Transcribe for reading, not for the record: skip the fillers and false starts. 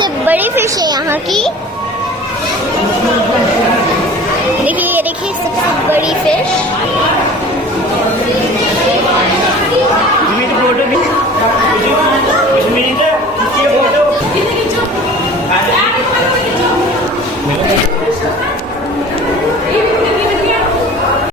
सबसे बड़ी फिश है यहाँ की। देखिए, ये देखिए सबसे बड़ी फिश। फोटो